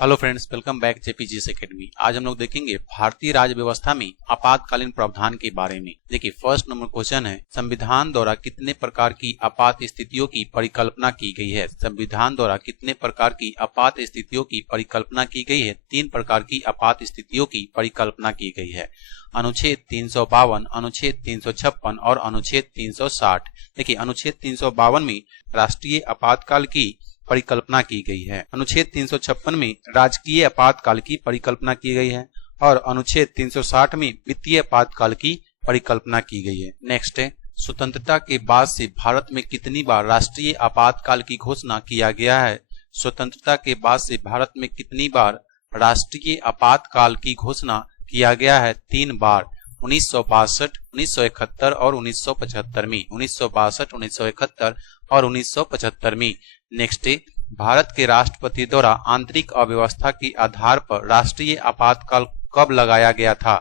Hello friends, welcome back JPGS academy. आज हम लोग देखेंगे भारतीय राज्य व्यवस्था में आपातकालीन प्रावधान के बारे में। देखिए, फर्स्ट नंबर क्वेश्चन है, संविधान द्वारा कितने प्रकार की आपात स्थितियों की परिकल्पना की गई है? संविधान द्वारा कितने प्रकार की आपात स्थितियों की परिकल्पना की गई है? 3 प्रकार की आपात स्थितियों की परिकल्पना की गई है। अनुच्छेद 352, अनुच्छेद 356 और अनुच्छेद 360। देखिए, अनुच्छेद 352 में राष्ट्रीय आपातकाल की परिकल्पना की गई है। अनुच्छेद 356 में राजकीय आपातकाल की परिकल्पना की गई है और अनुच्छेद 360 में वित्तीय आपातकाल की परिकल्पना की गई है। नेक्स्ट है, स्वतंत्रता के बाद से भारत में कितनी बार राष्ट्रीय आपातकाल की घोषणा किया गया है? स्वतंत्रता के बाद से भारत में कितनी बार राष्ट्रीय आपातकाल की घोषणा किया गया है? 3 बार, 1962, 1971 और 1975 में। 1962, 1971 और 1975 में। नेक्स्ट, भारत के राष्ट्रपति द्वारा आंतरिक अव्यवस्था के आधार पर राष्ट्रीय आपातकाल कब लगाया गया था?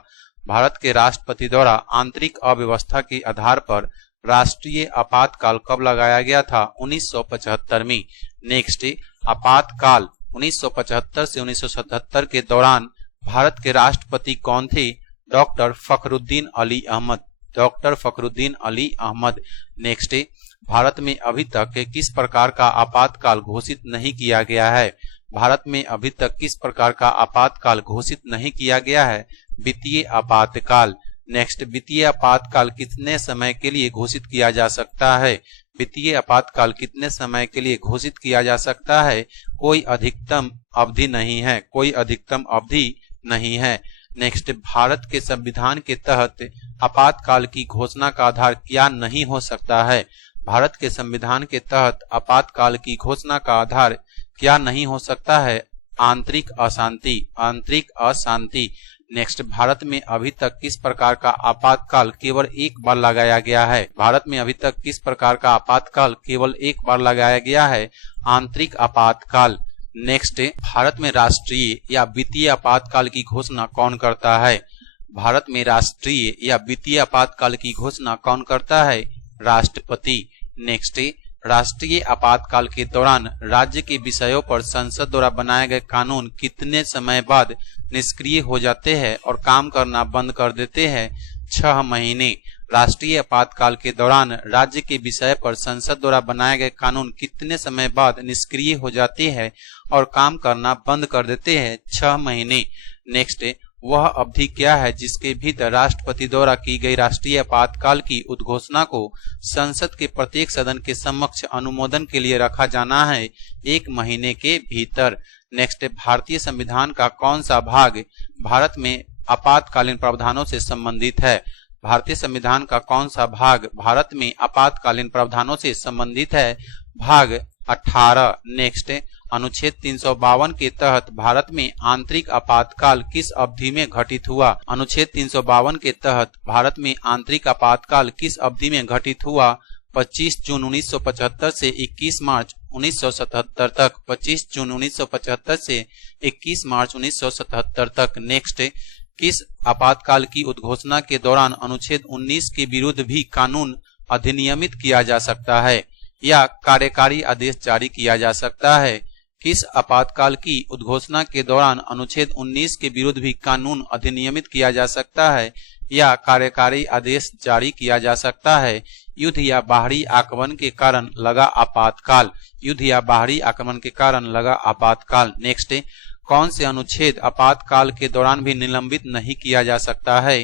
भारत के राष्ट्रपति द्वारा आंतरिक अव्यवस्था के आधार पर राष्ट्रीय आपातकाल कब लगाया गया था? 1975 में। नेक्स्ट, आपातकाल 1975 से 1977 के दौरान भारत के राष्ट्रपति कौन थे? Doctor Fakhruddin Ali Ahmed. Doctor Fakhruddin Ali Ahmed. Next, Bharat में अभी तक किस प्रकार का आपातकाल घोषित नहीं किया गया है? भारत में अभी तक किस प्रकार का आपातकाल घोषित नहीं किया गया है? वित्तीय आपातकाल। नेक्स्ट, वित्तीय आपातकाल कितने समय के लिए घोषित किया जा सकता है? वित्तीय आपातकाल कितने समय के लिए घोषित किया जा सकता है? कोई अधिकतम अवधि नहीं है। कोई अधिकतम अवधि नहीं है। नेक्स्ट, भारत के संविधान के तहत आपातकाल की घोषणा का आधार क्या नहीं हो सकता है? भारत के संविधान के तहत आपातकाल की घोषणा का आधार क्या नहीं हो सकता है? आंतरिक अशांति। आंतरिक अशांति। नेक्स्ट, भारत में अभी तक किस प्रकार का आपातकाल केवल एक बार लगाया गया है? भारत में अभी तक किस प्रकार का आपातकाल केवल एक बार लगाया गया है? आंतरिक आपातकाल। नेक्स्ट, भारत में राष्ट्रीय या वित्तीय आपातकाल की घोषणा कौन करता है? भारत में राष्ट्रीय या वित्तीय आपातकाल की घोषणा कौन करता है? राष्ट्रपति। नेक्स्ट, राष्ट्रीय आपातकाल के दौरान राज्य के विषयों पर संसद द्वारा बनाए गए कानून कितने समय बाद निष्क्रिय हो जाते हैं और काम करना बंद कर देते हैं? 6 महीने। राष्ट्रीय आपातकाल के दौरान राज्य के विषय पर संसद द्वारा बनाए गए कानून कितने समय बाद निष्क्रिय हो जाते हैं और काम करना बंद कर देते हैं? 6 महीने। नेक्स्ट, वह अवधि क्या है जिसके भीतर राष्ट्रपति द्वारा की गई राष्ट्रीय आपातकाल की उद्घोषणा को संसद के प्रत्येक सदन के समक्ष अनुमोदन के लिए रखा जाना है? 1 महीने के भीतर। नेक्स्ट, भारतीय संविधान का कौन सा भाग भारत में आपातकालीन प्रावधानों से संबंधित है? भारतीय संविधान का कौन सा भाग भारत में आपातकालीन प्रावधानों से संबंधित है? भाग 18। नेक्स्ट, अनुच्छेद 352 के तहत भारत में आंतरिक आपातकाल किस अवधि में घटित हुआ? अनुच्छेद 352 के तहत भारत में आंतरिक आपातकाल किस अवधि में घटित हुआ? 25 जून 1975 से 21 मार्च 1977 तक। 25 जून 1975 से 21 मार्च 1977 तक। नेक्स्ट, किस आपातकाल की उद्घोषणा के दौरान अनुच्छेद 19 के विरुद्ध भी कानून अधिनियमित किया जा सकता है या कार्यकारी आदेश जारी किया जा सकता है? किस आपातकाल की उद्घोषणा के दौरान अनुच्छेद 19 के विरुद्ध भी कानून अधिनियमित किया जा सकता है या कार्यकारी आदेश जारी किया जा सकता है? युद्ध या बाहरी आक्रमण के कारण लगा आपातकाल। युद्ध या बाहरी आक्रमण के कारण लगा आपातकाल। नेक्स्ट, कौन से अनुच्छेद आपातकाल के दौरान भी निलंबित नहीं किया जा सकता है?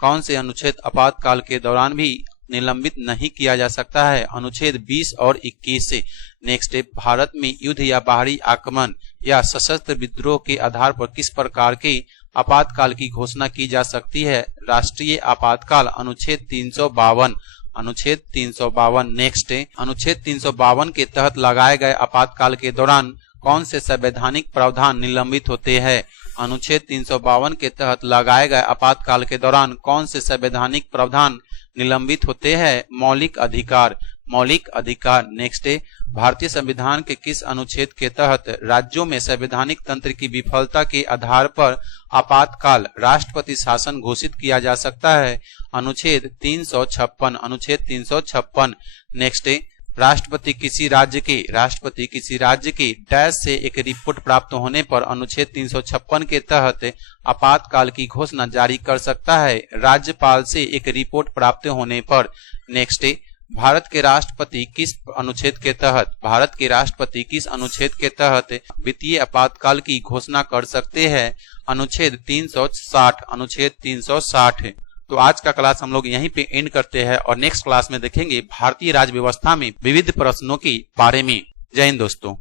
कौन से अनुच्छेद आपातकाल के दौरान भी निलंबित नहीं किया जा सकता है? अनुच्छेद 20 और 21 से। नेक्स्ट, भारत में युद्ध या बाहरी आक्रमण या सशस्त्र विद्रोह के आधार पर किस प्रकार के आपातकाल की घोषणा की जा सकती है? राष्ट्रीय आपातकाल। अनुच्छेद 352। अनुच्छेद 352। नेक्स्ट, अनुच्छेद 352 के तहत लगाए गए आपातकाल के दौरान कौन से संवैधानिक प्रावधान निलंबित होते हैं? अनुच्छेद 352 के तहत लगाए गए आपातकाल के दौरान कौन से संवैधानिक प्रावधान निलंबित होते हैं? मौलिक अधिकार। मौलिक अधिकार। नेक्स्ट, भारतीय संविधान के किस अनुच्छेद के तहत राज्यों में संवैधानिक तंत्र की विफलता के आधार पर आपातकाल राष्ट्रपति शासन घोषित किया जा सकता है? अनुच्छेद 356। अनुच्छेद 356। नेक्स्ट, राष्ट्रपति किसी राज्य के डैश से एक रिपोर्ट प्राप्त होने पर अनुच्छेद 356 के तहत आपातकाल की घोषणा जारी कर सकता है। राज्यपाल से एक रिपोर्ट प्राप्त होने पर। नेक्स्ट है, भारत के राष्ट्रपति किस अनुच्छेद के तहत वित्तीय आपातकाल की घोषणा कर सकते हैं? अनुच्छेद 360 है। तो आज का क्लास हम लोग यहीं पे एंड करते हैं और नेक्स्ट क्लास में देखेंगे भारतीय राज्य व्यवस्था में विविध प्रश्नों के बारे में। जय हिंद दोस्तों।